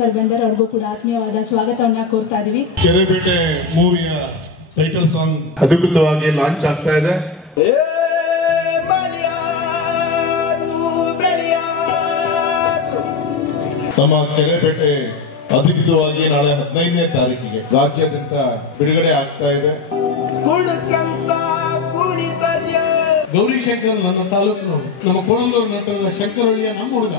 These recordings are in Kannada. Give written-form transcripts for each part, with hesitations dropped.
ಸರ್ ಬೆಂದರ್ ಅವ್ರಿಗೂ ಕೂಡ ಆತ್ಮೀಯವಾದ ಸ್ವಾಗತವನ್ನ ಕೋರ್ತಾ ಇದೀವಿ. ಕೆರೆಬೇಟೆ ಮೂವಿಯ ಟೈಟಲ್ ಸಾಂಗ್ ಅಧಿಕೃತವಾಗಿ ಲಾಂಚ್ ಆಗ್ತಾ ಇದೆ. ನಮ್ಮ ಕೆರೆಬೇಟೆ ಅಧಿಕೃತವಾಗಿ ನಾಳೆ 15ನೇ ತಾರೀಕಿಗೆ ರಾಜ್ಯಾದ್ಯಂತ ಬಿಡುಗಡೆ ಆಗ್ತಾ ಇದೆ. ಗೌರಿಶಂಕರ್ ನನ್ನ ತಾಲೂಕಿನವರು, ನಮ್ಮ ಕೊಣಂದೂರು ನಗರದ ಶಂಕರಹಳ್ಳಿಯ ನಮ್ಮ ಹುಡುಗ.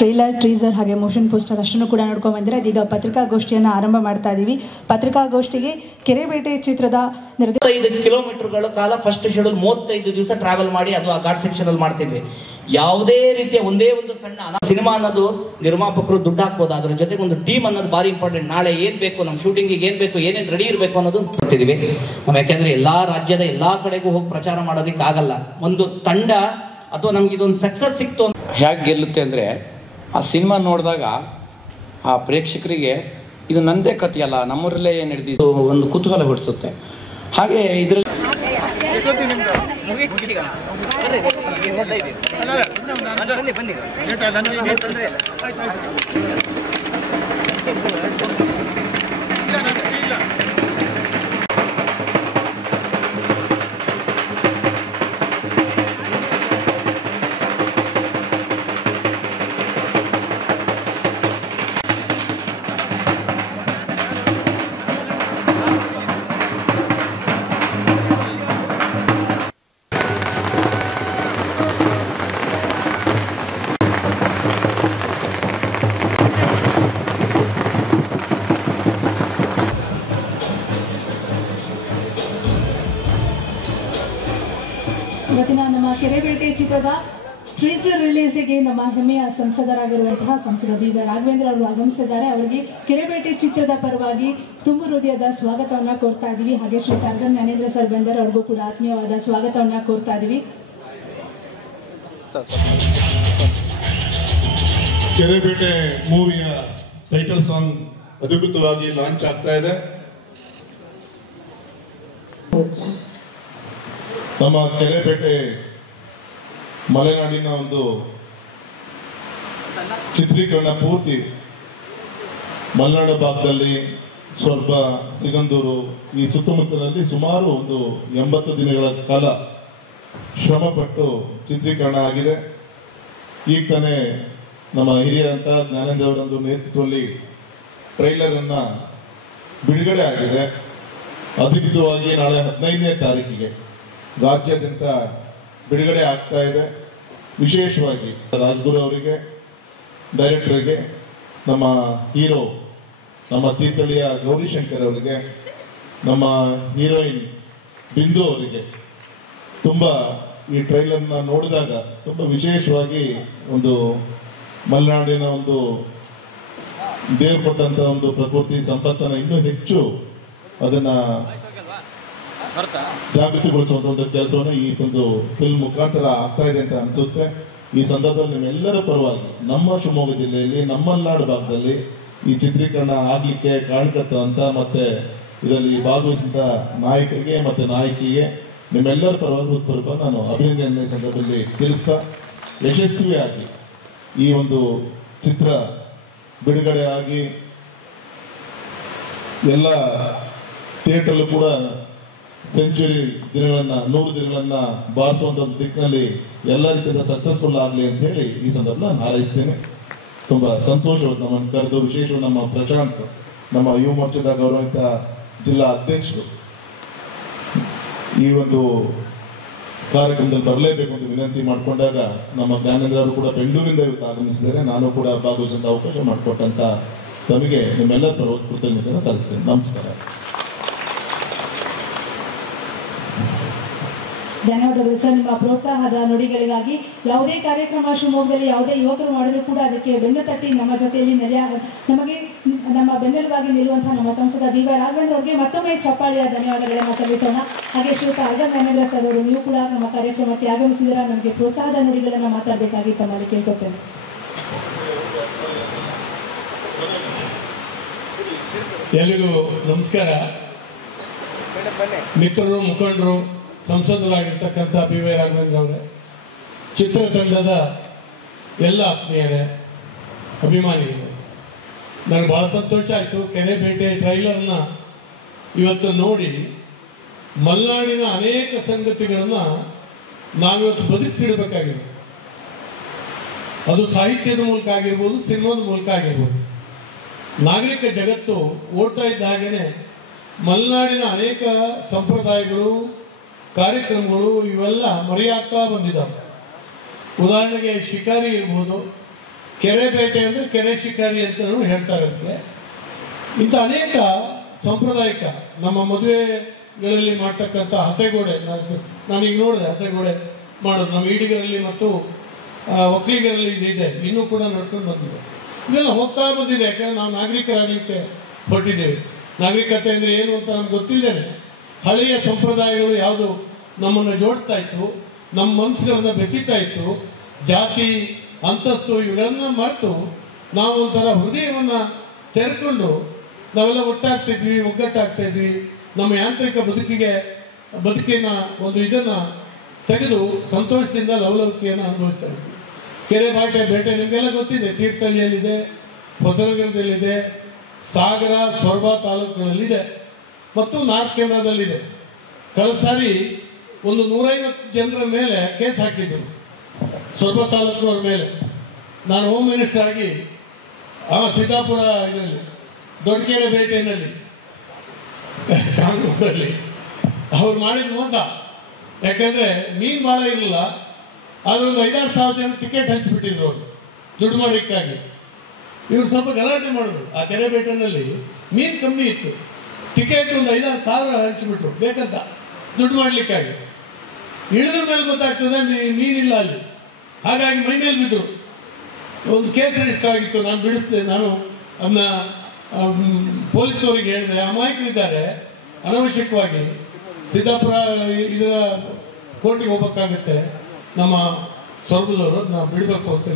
ಟ್ರೇಲರ್, ಟೀಸರ್ ಹಾಗೆ ಮೋಷನ್ ಪೋಸ್ಟರ್ ಅಷ್ಟನ್ನು ಕೂಡ ನೋಡ್ಕೊಂಡು ಬಂದರೆ ಇದೀಗ ಪತ್ರಿಕಾಗೋಷ್ಠಿಯನ್ನು ಆರಂಭ ಮಾಡ್ತಾ ಇದ್ದೀವಿ. ಪತ್ರಿಕಾಗೋಷ್ಠಿಗೆ ಕೆರೆಬೇಟೆ ಚಿತ್ರದ 5 ಕಿಲೋಮೀಟರ್ಗಳ ಕಾಲ ಫಸ್ಟ್ ಶೆಡ್ಯೂಲ್ 35 ದಿವಸ ಟ್ರಾವೆಲ್ ಮಾಡಿ ಅದು ಆ ಘಾಟ್ ಸೆಕ್ಷನ್ ಅಲ್ಲಿ ಮಾಡ್ತಿದ್ವಿ. ಯಾವುದೇ ರೀತಿಯ ಒಂದೇ ಒಂದು ಸಣ್ಣ ಸಿನಿಮಾ ಅನ್ನೋದು ನಿರ್ಮಾಪಕರು ದುಡ್ಡು ಹಾಕ್ಬೋದು, ಅದ್ರ ಜೊತೆಗೆ ಒಂದು ಟೀಮ್ ಅನ್ನೋದು ಭಾರಿ ಇಂಪಾರ್ಟೆಂಟ್. ನಾಳೆ ಏನ್ ಬೇಕು, ನಮ್ಮ ಶೂಟಿಂಗಿಗೆ ಏನ್ ಬೇಕು, ಏನೇನು ರೆಡಿ ಇರಬೇಕು ಅನ್ನೋದು ಗೊತ್ತಿದೀವಿ ನಾವು. ಯಾಕೆಂದ್ರೆ ಎಲ್ಲಾ ರಾಜ್ಯದ ಎಲ್ಲಾ ಕಡೆಗೂ ಹೋಗಿ ಪ್ರಚಾರ ಮಾಡೋದಕ್ಕೆ ಆಗಲ್ಲ. ಒಂದು ತಂಡ ಅಥವಾ ನಮ್ಗೆ ಇದೊಂದು ಸಕ್ಸಸ್ ಸಿಕ್ತು ಹೇಗೆ ಗೆಲ್ಲುತ್ತೆ ಅಂದರೆ ಆ ಸಿನಿಮಾ ನೋಡಿದಾಗ ಆ ಪ್ರೇಕ್ಷಕರಿಗೆ ಇದು ನಂದೇ ಕಥೆಯಲ್ಲ, ನಮ್ಮೂರಲ್ಲೇ ಏನು ನಡೆದಿದ್ದು ಒಂದು ಕುತೂಹಲ ಹುಟ್ಟಿಸುತ್ತೆ. ಹಾಗೆ ಇದರಲ್ಲಿ ಇವತ್ತಿನ ನಮ್ಮ ಕೆರೆಬೇಟೆ ಚಿತ್ರದ ಟ್ರೀಸರ್ ರಿಲೀಸ್ಗೆ ನಮ್ಮ ಹೆಮ್ಮೆಯ ಸಂಸದರಾಗಿರುವಂತಹ ಸಂಸದ ದಿ.ವಿ. ರಾಘವೇಂದ್ರ ಅವರು ಆಗಮಿಸಿದ್ದಾರೆ. ಅವರಿಗೆ ಕೆರೆಬೇಟೆ ಚಿತ್ರದ ಪರವಾಗಿ ತುಂಬು ಹೃದಯದ ಸ್ವಾಗತವನ್ನ ಕೋರ್ತಾ ಇದೀವಿ. ಹಾಗೆ ಶ್ರೀ ಕಾರ್ಗನ್ ಜ್ಞಾನೇಂದ್ರ ಸರ್ ಬೆಂದರ್ ಅವ್ರಿಗೂ ಕೂಡ ಆತ್ಮೀಯವಾದ ಸ್ವಾಗತವನ್ನ ಕೋರ್ತಾ ಇದೀವಿ. ಕೆರೆಬೇಟೆ ಮೂವಿಯ ಟೈಟಲ್ ಸಾಂಗ್ ಅಧಿಕೃತವಾಗಿ ಲಾಂಚ್ ಆಗ್ತಾ ಇದೆ. ನಮ್ಮ ಕೆರೆಬೇಟೆ ಮಲೆನಾಡಿನ ಒಂದು ಚಿತ್ರೀಕರಣ ಪೂರ್ತಿ ಮಲೆನಾಡು ಭಾಗದಲ್ಲಿ ಸ್ವಲ್ಪ ಸಿಗಂದೂರು ಈ ಸುತ್ತಮುತ್ತಲಿನಲ್ಲಿ ಸುಮಾರು ಒಂದು 80 ದಿನಗಳ ಕಾಲ ಶ್ರಮಪಟ್ಟು ಚಿತ್ರೀಕರಣ ಆಗಿದೆ. ಈಗ ತಾನೇ ನಮ್ಮ ಹಿರಿಯರಂತ ಜ್ಞಾನೇಂದ್ರ ಅವರೊಂದು ನೇತೃತ್ವದಲ್ಲಿ ಟ್ರೈಲರ್ ಅನ್ನ ಬಿಡುಗಡೆ ಆಗಿದೆ. ಅಧಿಕೃತವಾಗಿ ನಾಳೆ 15ನೇ ತಾರೀಕಿಗೆ ರಾಜ್ಯಾದ್ಯಂತ ಬಿಡುಗಡೆ ಆಗ್ತಾ ಇದೆ. ವಿಶೇಷವಾಗಿ ರಾಜ್ಗುರು ಅವರಿಗೆ, ಡೈರೆಕ್ಟರ್ಗೆ, ನಮ್ಮ ಹೀರೋ ನಮ್ಮ ತೀರ್ಥಹಳ್ಳಿಯ ಗೌರಿಶಂಕರ್ ಅವರಿಗೆ, ನಮ್ಮ ಹೀರೋಯಿನ್ ಬಿಂದು ಅವರಿಗೆ ತುಂಬ ಈ ಟ್ರೈಲರ್ನ ನೋಡಿದಾಗ ತುಂಬ ವಿಶೇಷವಾಗಿ ಒಂದು ಮಲೆನಾಡಿನ ಒಂದು ದೇವ್ರು ಕೊಟ್ಟಂತ ಒಂದು ಪ್ರಕೃತಿ ಸಂಪತ್ತನ್ನು ಇನ್ನೂ ಹೆಚ್ಚು ಅದನ್ನ ಜಾಗೃತಿಗೊಳಿಸುವಂತ ಒಂದು ಕೆಲಸವನ್ನು ಈ ಒಂದು ಫಿಲ್ಮ್ ಮುಖಾಂತರ ಆಗ್ತಾ ಇದೆ ಅಂತ ಅನ್ಸುತ್ತೆ. ಈ ಸಂದರ್ಭದಲ್ಲಿ ನಿಮ್ಮೆಲ್ಲರ ಪರವಾಗಿ ನಮ್ಮ ಶಿವಮೊಗ್ಗ ಜಿಲ್ಲೆಯಲ್ಲಿ ನಮ್ಮ ಮಲೆನಾಡು ಭಾಗದಲ್ಲಿ ಈ ಚಿತ್ರೀಕರಣ ಆಗ್ಲಿಕ್ಕೆ ಕಾರಣಕರ್ತ ಅಂತ ಮತ್ತೆ ಇದರಲ್ಲಿ ಭಾಗವಹಿಸಿದ ನಾಯಕರಿಗೆ ಮತ್ತೆ ನಾಯಕಿಗೆ ನಿಮ್ಮೆಲ್ಲರ ಪರವಾಗಿ ಹೃತ್ಪೂರ್ವಕ ನಾನು ಅಭಿನಂದನೆ ಸಂದರ್ಭದಲ್ಲಿ ತಿಳಿಸ್ತಾ, ಯಶಸ್ವಿಯಾಗಿ ಈ ಒಂದು ಚಿತ್ರ ಬಿಡುಗಡೆ ಆಗಿ ಎಲ್ಲ ಥಿಯೇಟರ್ಲ್ಲೂ ಕೂಡ ಸೆಂಚುರಿ ದಿನಗಳನ್ನ 100 ದಿನಗಳನ್ನ ಬಾರಿಸುವಂತ ದಿಕ್ಕಿನಲ್ಲಿ ಎಲ್ಲ ರೀತಿಯಿಂದ ಸಕ್ಸಸ್ಫುಲ್ ಆಗಲಿ ಅಂತ ಹೇಳಿ ಈ ಸಂದರ್ಭ ನಾನು ಹಾರೈಸ್ತೇನೆ. ತುಂಬಾ ಸಂತೋಷವಾದ ನಮ್ಮನ್ನು ಕರೆದು, ವಿಶೇಷವಾಗಿ ನಮ್ಮ ಪ್ರಶಾಂತ್, ನಮ್ಮ ಯುವ ಮೋರ್ಚಾದ ಗೌರವಿತ ಜಿಲ್ಲಾ ಅಧ್ಯಕ್ಷರು ಈ ಒಂದು ಕಾರ್ಯಕ್ರಮದಲ್ಲಿ ಬರಲೇಬೇಕು ಅಂತ ವಿನಂತಿ ಮಾಡಿಕೊಂಡಾಗ ನಮ್ಮ ಜ್ಞಾನೇಂದ್ರ ಅವರು ಕೂಡ ಬೆಂಗಳೂರಿಂದ ಇವತ್ತು ಆಗಮಿಸಿದ್ದಾರೆ. ನಾನು ಕೂಡ ಭಾಗವಹಿಸುವಂತ ಅವಕಾಶ ಮಾಡಿಕೊಟ್ಟಂತ ತಮಗೆ ನಿಮ್ಮೆಲ್ಲರ ಪರವಾಗಿ ಕೃತಜ್ಞತೆಯನ್ನು ಸಲ್ಲಿಸ್ತೇನೆ. ನಮಸ್ಕಾರ. ಧನ್ಯವಾದಗಳು ಸರ್, ನಿಮ್ಮ ಪ್ರೋತ್ಸಾಹದ ನುಡಿಗಳಿಗಾಗಿ. ಯಾವುದೇ ಕಾರ್ಯಕ್ರಮ ಶಿವಮೊಗ್ಗದಲ್ಲಿ ಯಾವುದೇ ಯುವಕರು ಮಾಡಿದ್ರು ಕೂಡ ಅದಕ್ಕೆ ಬೆನ್ನು ತಟ್ಟಿ ನಮ್ಮ ಜೊತೆಯಲ್ಲಿ ನಮಗೆ ನಮ್ಮ ಬೆನ್ನೆಲುಬಾಗಿ ನಿಲ್ಲುವಂತಹ ನಮ್ಮ ಸಂಸದ ಬಿ.ವೈ. ರಾಘವೇಂದ್ರ ಅವರಿಗೆ ಮತ್ತೊಮ್ಮೆ ಚಪ್ಪಾಳಿಯ ಧನ್ಯವಾದಗಳನ್ನು ಸಲ್ಲಿಸೋಣ. ಹಾಗೆ ಶ್ರೀಯುತ ಅರ್ಜುನ್ ಜ್ಞಾನೇಂದ್ರ ಸರ್ ಅವರು, ನೀವು ಕೂಡ ನಮ್ಮ ಕಾರ್ಯಕ್ರಮಕ್ಕೆ ಆಗಮಿಸಿದರೆ ನಮಗೆ ಪ್ರೋತ್ಸಾಹದ ನುಡಿಗಳನ್ನು ಮಾತಾಡಬೇಕಾಗಿ ತಮ್ಮಲ್ಲಿ ಕೇಳ್ಕೊತೇನೆ. ಎಲ್ಲಿಗೂ ನಮಸ್ಕಾರ. ಮಿತ್ರರು, ಮುಖಂಡರು, ಸಂಸದರಾಗಿರ್ತಕ್ಕಂಥ ಬಿ.ವೈ. ರಾಘವೇಂದ್ರ ಅವರೇ, ಚಿತ್ರತಂಡದ ಎಲ್ಲ ಆತ್ಮೀಯರೇ, ಅಭಿಮಾನಿಗಳೇ, ನನಗೆ ಭಾಳ ಸಂತೋಷ ಆಯಿತು. ಕೆರೆಬೇಟೆ ಟ್ರೈಲರ್ನ ಇವತ್ತು ನೋಡಿ ಮಲೆನಾಡಿನ ಅನೇಕ ಸಂಗತಿಗಳನ್ನು ನಾವಿವತ್ತು ಬದುಕಿಸಿಡಬೇಕಾಗಿದೆ. ಅದು ಸಾಹಿತ್ಯದ ಮೂಲಕ ಆಗಿರ್ಬೋದು, ಸಿನಿಮಾದ ಮೂಲಕ ಆಗಿರ್ಬೋದು. ನಾಗರಿಕ ಜಗತ್ತು ಓಡ್ತಾ ಇದ್ದ ಹಾಗೆಯೇ ಮಲೆನಾಡಿನ ಅನೇಕ ಸಂಪ್ರದಾಯಗಳು, ಕಾರ್ಯಕ್ರಮಗಳು ಇವೆಲ್ಲ ಮರೆಯಾಗ್ತಾ ಬಂದಿದ್ದಾವೆ. ಉದಾಹರಣೆಗೆ ಶಿಕಾರಿ ಇರ್ಬೋದು, ಕೆರೆಬೇಟೆ ಅಂದರೆ ಕೆರೆ ಶಿಕಾರಿ ಅಂತಲೂ ಹೇಳ್ತಾ ಇರುತ್ತೆ. ಇಂಥ ಅನೇಕ ಸಾಂಪ್ರದಾಯಿಕ ನಮ್ಮ ಮದುವೆಗಳಲ್ಲಿ ಮಾಡ್ತಕ್ಕಂಥ ಹಸೆಗೋಡೆ, ನಾನೀಗ ನೋಡಿದೆ ಹಸೆಗೋಡೆ ಮಾಡೋದು ನಮ್ಮ ಈಡಿಗರಲ್ಲಿ ಮತ್ತು ಒಕ್ಕಲಿಗರಲ್ಲಿ ಇದೆ, ಇನ್ನೂ ಕೂಡ ನಡ್ಕೊಂಡು ಬಂದಿದೆ. ಇವೆಲ್ಲ ಹೋಗ್ತಾ ಬಂದಿದೆ. ಯಾಕಂದರೆ ನಾವು ನಾಗರಿಕರಾಗಲಿಕ್ಕೆ ಹೊರಟಿದ್ದೇವೆ. ನಾಗರಿಕತೆ ಅಂದರೆ ಏನು ಅಂತ ನಮ್ಗೆ ಗೊತ್ತಿದ್ದೇನೆ. ಹಳೆಯ ಸಂಪ್ರದಾಯಗಳು ಯಾವುದು ನಮ್ಮನ್ನು ಜೋಡಿಸ್ತಾ ಇತ್ತು, ನಮ್ಮ ಮನಸ್ಸುಗಳನ್ನ ಬೆಸಿತಾ ಇತ್ತು, ಜಾತಿ ಅಂತಸ್ತು ಇವುಗಳನ್ನ ಮರೆತು ನಾವು ಒಂಥರ ಹೃದಯವನ್ನು ತೆರೆಕೊಂಡು ನಾವೆಲ್ಲ ಒಟ್ಟಾಗ್ತಿದ್ವಿ, ಒಗ್ಗಟ್ಟಾಗ್ತಾಯಿದ್ವಿ. ನಮ್ಮ ಯಾಂತ್ರಿಕ ಬದುಕಿನ ಒಂದು ಇದನ್ನು ತೆಗೆದು ಸಂತೋಷದಿಂದ ಲವಲವಿಕೆಯನ್ನು ಅನುಭವಿಸ್ತಾ ಇದ್ವಿ. ಬೇಟೆ ನಿಮಗೆಲ್ಲ ಗೊತ್ತಿದೆ. ತೀರ್ಥಹಳ್ಳಿಯಲ್ಲಿದೆ, ಹೊಸನಗರದಲ್ಲಿದೆ, ಸಾಗರ, ಸೊರಬ ತಾಲೂಕುಗಳಲ್ಲಿದೆ ಮತ್ತು ನಾರ್ತ್ ಕೇರಳದಲ್ಲಿದೆ. ಕಳೆದ ಸಾರಿ ಒಂದು 150 ಜನರ ಮೇಲೆ ಕೇಸ್ ಹಾಕಿದ್ರು ಸೊರಬ ತಾಲೂಕಿನವ್ರ ಮೇಲೆ. ನಾನು ಹೋಮ್ ಮಿನಿಸ್ಟರ್ ಆಗಿ ಸಿದ್ದಾಪುರ ಇದರಲ್ಲಿ ದೊಡ್ಡಕೆರೆ ಬೇಟೆಯಲ್ಲಿ ಕಾನೂರಲ್ಲಿ ಅವ್ರು ಮಾಡಿದ ಮೋಸ. ಯಾಕಂದರೆ ಮೀನು ಭಾಳ ಇರಲಿಲ್ಲ, ಆದ್ರೆ ಒಂದು 5,000-6,000 ಜನ ಟಿಕೆಟ್ ಹಂಚಿಬಿಟ್ಟಿದ್ರು ಅವರು ದುಡ್ಡು ಮಾಡಲಿಕ್ಕಾಗಿ. ಇವರು ಸ್ವಲ್ಪ ಗಲಾಟೆ ಮಾಡಿದ್ರು. ಆ ಕೆರೆಬೇಟೆನಲ್ಲಿ ಮೀನು ಕಮ್ಮಿ ಇತ್ತು, ಟಿಕೆಟ್ ಒಂದು 5,000-6,000 ಹಂಚಿಬಿಟ್ರು ಬೇಕಂತ ದುಡ್ಡು ಮಾಡಲಿಕ್ಕಾಗಿ. ಇಳಿದ್ರ ಮೇಲೆ ಗೊತ್ತಾಗ್ತದೆ ಮೀನಿಲ್ಲ ಅಲ್ಲಿ. ಹಾಗಾಗಿ ಮೈ ಮೇಲೆ ಬಿದ್ದರು. ಒಂದು ಕೇಸ್ ರಿಜಿಸ್ಟರ್ ಆಗಿತ್ತು, ನಾನು ಬಿಡಿಸಿದೆ. ನಾನು ಅದನ್ನ ಪೊಲೀಸವರಿಗೆ ಹೇಳಿದೆ, ಅಮಾಯಕರಿದ್ದಾರೆ, ಅನವಶ್ಯಕವಾಗಿ ಸಿದ್ದಾಪುರ ಇದರ ಕೋರ್ಟಿಗೆ ಹೋಗ್ಬೇಕಾಗತ್ತೆ, ನಮ್ಮ ಸೊರಬದವರು ನಾವು ಬಿಡಬೇಕು ಅಂತ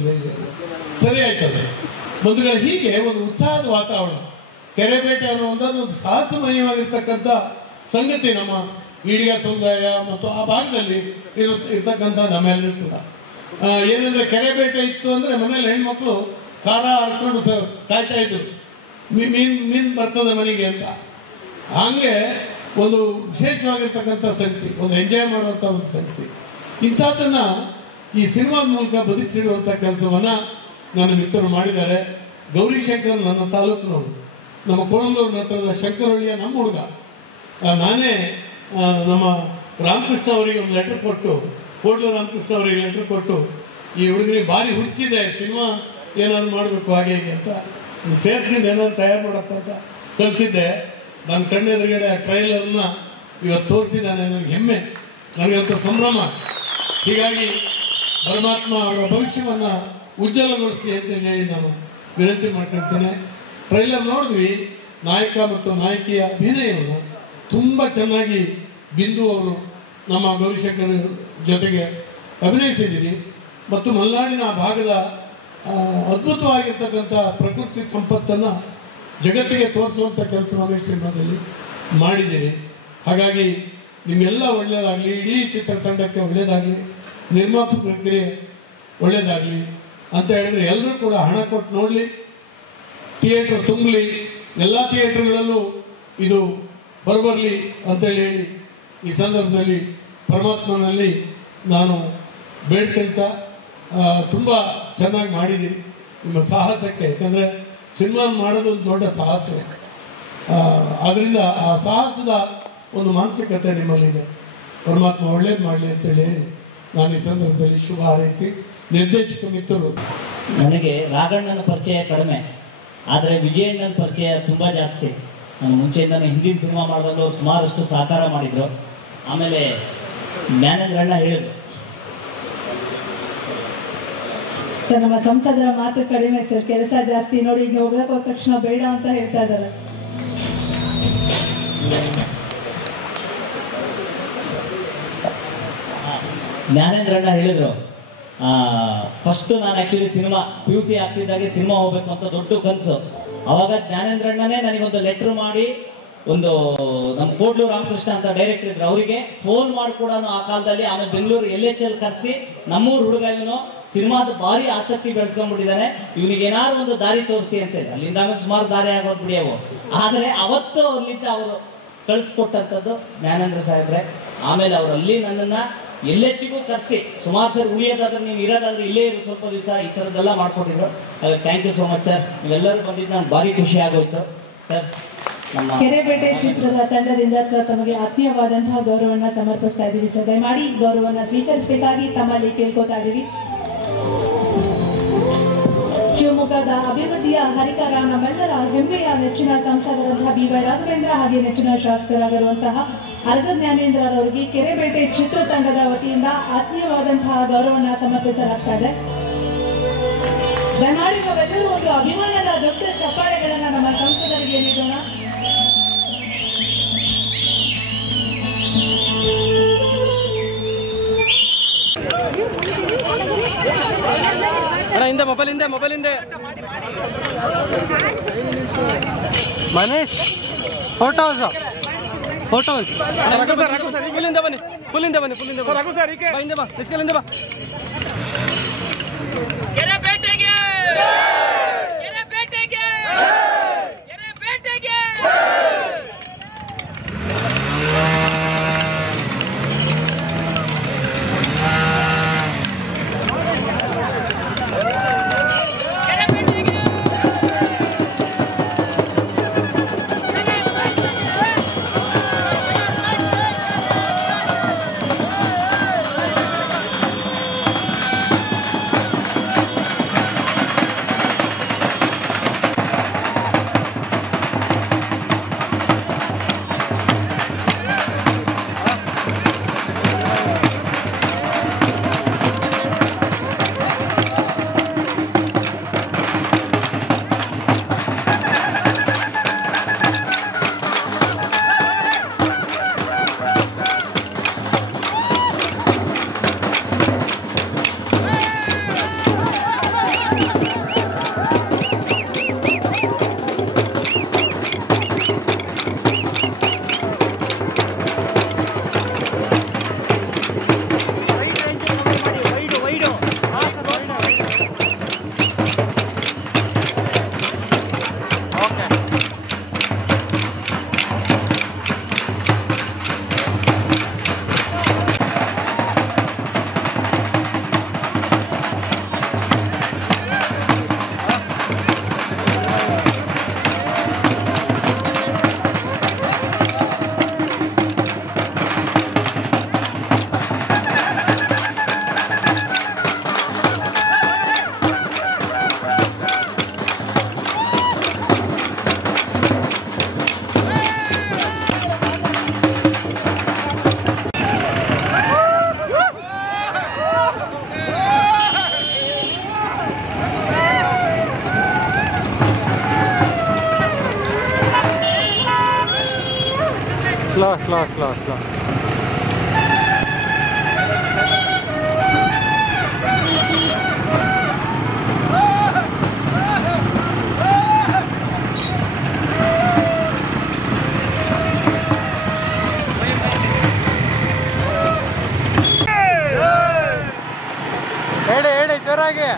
ಸರಿ ಆಯ್ತದೆ. ಬಂಧುಗಳ ಹೀಗೆ ಒಂದು ಉತ್ಸಾಹದ ವಾತಾವರಣ. ಕೆರೆಬೇಟೆ ಅನ್ನೋ ಒಂದು ಸಾಹಸಮಯವಾಗಿರ್ತಕ್ಕಂಥ ಸಂಗತಿ ನಮ್ಮ ಈಡಿಗ ಸಮುದಾಯ ಮತ್ತು ಆ ಭಾಗದಲ್ಲಿ ಇರ್ತಕ್ಕಂಥ ನಮ್ಮೆಲ್ಲರೂ ಕೂಡ. ಏನಂದರೆ ಕೆರೆಬೇಟೆ ಇತ್ತು ಅಂದರೆ ಮನೇಲಿ ಹೆಣ್ಮಕ್ಳು ಖಾರ ಹರ್ಕೊಂಡು ಕಾಯ್ತಾ ಇದ್ರು. ಮೀನು ಬರ್ತದೆ ಮನೆಗೆ ಅಂತ. ಹಾಗೆ ಒಂದು ವಿಶೇಷವಾಗಿರ್ತಕ್ಕಂಥ ಸಂಗತಿ, ಒಂದು ಎಂಜಾಯ್ ಮಾಡುವಂಥ ಒಂದು ಸಂಗತಿ. ಇಂಥದ್ದನ್ನು ಈ ಸಿನಿಮಾದ ಮೂಲಕ ಬದುಕಿಸಿರುವಂಥ ಕೆಲಸವನ್ನು ನನ್ನ ಮಿತ್ರರು ಮಾಡಿದ್ದಾರೆ. ಗೌರಿಶಂಕರ್ ನನ್ನ ತಾಲೂಕಿನವರು, ನಮ್ಮ ಕೋಣಂದೂರಿನ ಹತ್ರದ ಶಂಕರಹಳ್ಳಿಯ ನಮ್ಮ ಹುಡುಗ. ನಾನೇ ನಮ್ಮ ರಾಮಕೃಷ್ಣ ಅವರಿಗೆ ಒಂದು ಲೆಟರ್ ಕೊಟ್ಟು, ಕೋಡ್ಲು ರಾಮಕೃಷ್ಣ ಅವರಿಗೆ ಲೆಟರ್ ಕೊಟ್ಟು, ಈ ಹುಡುಗನಿಗೆ ಭಾರಿ ಹುಚ್ಚಿದೆ, ಸಿನಿಮಾ ಏನಾದ್ರು ಮಾಡಬೇಕು ಹಾಗೆ ಹೀಗೆ ಅಂತ ಸೇರಿಸಿದ್ದು ಏನಾದ್ರು ತಯಾರು ಮಾಡಪ್ಪ ಅಂತ ಕಳಿಸಿದ್ದೆ. ನನ್ನ ಕಣ್ಣೆದುರುಗಡೆ ಆ ಟ್ರೈಲರ್ನ ಇವತ್ತು ತೋರಿಸಿದ್ದಾನೆ. ನನಗೆ ಹೆಮ್ಮೆ, ನನಗಂತ ಸಂಭ್ರಮ. ಹೀಗಾಗಿ ಪರಮಾತ್ಮ ಅವರ ಭವಿಷ್ಯವನ್ನು ಉಜ್ವಲಗೊಳಿಸಲಿ ಅಂತ ಹೇಳಿ ನಾನು ವಿನಂತಿ ಮಾಡ್ಕೊಳ್ತೇನೆ. ಟ್ರೈಲರ್ ನೋಡಿದ್ವಿ, ನಾಯಕ ಮತ್ತು ನಾಯಕಿಯ ಅಭಿನಯವನ್ನು ತುಂಬ ಚೆನ್ನಾಗಿ ಬಿಂದು ಅವರು ನಮ್ಮ ಗೌರಿಶಂಕರ್ ಜೊತೆಗೆ ಅಭಿನಯಿಸಿದ್ದೀರಿ. ಮತ್ತು ಮಲೆನಾಡಿನ ಭಾಗದ ಅದ್ಭುತವಾಗಿರ್ತಕ್ಕಂಥ ಪ್ರಕೃತಿ ಸಂಪತ್ತನ್ನು ಜಗತ್ತಿಗೆ ತೋರಿಸುವಂಥ ಕೆಲಸವನ್ನು ಈ ಸಿನಿಮಾದಲ್ಲಿ ಮಾಡಿದ್ದೀರಿ. ಹಾಗಾಗಿ ನಿಮ್ಮೆಲ್ಲ ಒಳ್ಳೆಯದಾಗಲಿ, ಇಡೀ ಚಿತ್ರತಂಡಕ್ಕೆ ಒಳ್ಳೆಯದಾಗಲಿ, ನಿರ್ಮಾಪಕರಿಗೆ ಒಳ್ಳೆಯದಾಗಲಿ ಅಂತ ಹೇಳಿದರೆ ಎಲ್ಲರೂ ಕೂಡ ಹಣ ಕೊಟ್ಟು ನೋಡಲಿ, ಥಿಯೇಟ್ರ್ ತುಂಬಲಿ, ಎಲ್ಲ ಥಿಯೇಟ್ರ್ಗಳಲ್ಲೂ ಇದು ಹೊರಬರಲಿ ಅಂತೇಳಿ ಈ ಸಂದರ್ಭದಲ್ಲಿ ಪರಮಾತ್ಮನಲ್ಲಿ ನಾನು ಬೇಡ್ಕೊಂತ, ತುಂಬ ಚೆನ್ನಾಗಿ ಮಾಡಿದ್ದೀರಿ ನಿಮ್ಮ ಸಾಹಸಕ್ಕೆ. ಯಾಕಂದರೆ ಸಿನಿಮಾ ಮಾಡೋದು ಒಂದು ದೊಡ್ಡ ಸಾಹಸವೇ. ಆದ್ದರಿಂದ ಆ ಸಾಹಸದ ಒಂದು ಮಾನಸಿಕತೆ ನಿಮ್ಮಲ್ಲಿದೆ. ಪರಮಾತ್ಮ ಒಳ್ಳೇದು ಮಾಡಲಿ ಅಂತೇಳಿ ಹೇಳಿ ನಾನು ಈ ಸಂದರ್ಭದಲ್ಲಿ ಶುಭ ಹಾರೈಸಿ ನಿರ್ದೇಶಕ ಮಿತ್ರರು. ನನಗೆ ರಾಘಣ್ಣನ ಪರಿಚಯ ಕಡಿಮೆ, ಆದರೆ ವಿಜಯಣ್ಣನ ಪರಿಚಯ ತುಂಬ ಜಾಸ್ತಿ. ನಾನು ಮುಂಚೆಯಿಂದನೇ ಹಿಂದಿನ ಸಿನಿಮಾ ಮಾಡಿದಾಗ ಅವ್ರು ಸುಮಾರಷ್ಟು ಸಹಕಾರ ಮಾಡಿದರು. ಆಮೇಲೆ ಜ್ಞಾನೇಂದ್ರಣ್ಣ ಹೇಳಿದ್ರು, ಸರ್ ನಮ್ಮ ಸಂಸದರ ಮಾತು ಕಡಿಮೆ ಸರ್, ಕೆಲಸ ಜಾಸ್ತಿ. ನೋಡಿ ಈಗ ಹೋಗ್ಲಕ್ಕೆ ಹೋದ ತಕ್ಷಣ ಬೇಡ ಅಂತ ಹೇಳ್ತಾ ಇದ್ದಾರೆ. ಜ್ಞಾನೇಂದ್ರಣ್ಣ ಹೇಳಿದ್ರು, ಫಸ್ಟು ನಾನು ಆ್ಯಕ್ಚುಲಿ ಸಿನಿಮಾ PUC ಆಗ್ತಿದ್ದಾಗೆ ಸಿನಿಮಾ ಹೋಗ್ಬೇಕು ಅಂತ ದೊಡ್ಡ ಕನಸು. ಅವಾಗ ಜ್ಞಾನೇಂದ್ರಣ್ಣನೇ ನನಗೊಂದು ಲೆಟ್ರ್ ಮಾಡಿ, ಒಂದು ನಮ್ಮ ಕೋಡ್ಲು ರಾಮಕೃಷ್ಣ ಅಂತ ಡೈರೆಕ್ಟರ್ ಇದ್ರು, ಅವರಿಗೆ ಫೋನ್ ಮಾಡಿಕೊಡ ಆ ಕಾಲದಲ್ಲಿ. ಆಮೇಲೆ ಬೆಂಗಳೂರು LHL ಕರೆಸಿ, ನಮ್ಮೂರು ಹುಡುಗ ಇವನು ಸಿನಿಮಾದ ಭಾರಿ ಆಸಕ್ತಿ ಬೆಳೆಸ್ಕೊಂಡ್ಬಿಟ್ಟಿದ್ದಾನೆ, ಇವನಿಗೆ ಏನಾದ್ರು ಒಂದು ದಾರಿ ತೋರಿಸಿ ಅಂತ. ಅಲ್ಲಿಂದ ಆಮೇಲೆ ಸುಮಾರು ದಾರಿ ಆಗೋದು ಬಿಡಿಯವು. ಆದರೆ ಅವತ್ತು ಅಲ್ಲಿಂದ ಅವರು ಕಳಿಸ್ಕೊಟ್ಟಂಥದ್ದು ಜ್ಞಾನೇಂದ್ರ ಸಾಹೇಬ್ರೆ. ಆಮೇಲೆ ಅವರಲ್ಲಿ ನನ್ನನ್ನು LHಗೂ ಕರೆಸಿ ಸುಮಾರು ಸರ್ ಉಳಿಯೋದಾದ್ರೆ ನೀವು ಇರೋದಾದ್ರೆ ಇಲ್ಲೇ ಇರೋ ಸ್ವಲ್ಪ ದಿವಸ ಈ ಥರದ್ದೆಲ್ಲ ಮಾಡ್ಕೊಟ್ಟಿದ್ರು. ಹಾಗಾಗಿ thank you so much sir. ನೀವೆಲ್ಲರೂ ಬಂದಿದ್ದು ನಾನು ಭಾರಿ ಖುಷಿ ಆಗೋಯ್ತು ಸರ್. ಕೆರೆಬೇಟೆ ಚಿತ್ರದ ತಂಡದಿಂದ ಸರ್ ತಮಗೆ ಆತ್ಮೀಯವಾದಂತಹ ಗೌರವವನ್ನು ಸಮರ್ಪಿಸ್ತಾ ಇದ್ದೀವಿ ಸರ್. ದಯಮಾಡಿ ಗೌರವವನ್ನು ಸ್ವೀಕರಿಸಬೇಕಾಗಿ ತಮ್ಮಲ್ಲಿ ಕೇಳ್ಕೊತಾ ಇದ್ದೀವಿ. ಶಿವಮೊಗ್ಗದ ಅಭಿವೃದ್ಧಿಯ ಹರಿಕಾರ, ನಮ್ಮೆಲ್ಲರ ಹೆಮ್ಮೆಯ ನೆಚ್ಚಿನ ಸಂಸದರಂತಹ BY ರಾಘವೇಂದ್ರ ಹಾಗೆ ನೆಚ್ಚಿನ ಶಾಸಕರಾಗಿರುವಂತಹ ಅರ್ಗ ಜ್ಞಾನೇಂದ್ರರವರಿಗೆ ಕೆರೆಬೇಟೆ ಚಿತ್ರತಂಡದ ವತಿಯಿಂದ ಆತ್ಮೀಯವಾದಂತಹ ಗೌರವವನ್ನು ಸಮರ್ಪಿಸಲಾಗ್ತಾ ಇದೆ. ದಯಮಾಡಿ ನಾವೆಲ್ಲರೂ ಒಂದು ಅಭಿಮಾನದ ದೊಡ್ಡ ಚಪ್ಪಾಳೆಗಳನ್ನು ನಮ್ಮ ಸಂಸದರಿಗೆ ನೀಡೋಣ. ಹಿಂದೆ ಮೊಬೈಲ್ ಹಿಂದೆ ಮನೇಶ್ ಫೋಟೋಸ್ ಫುಲ್ಲಿಂದ ಬನ್ನಿ ಹಿಂದೆ ಬಾ ನಿಷ್ಕಲಿಂದ ಬಾ. ಸ್ಲೋ ಹೇಳಿ ಜೋರಾಗಿ.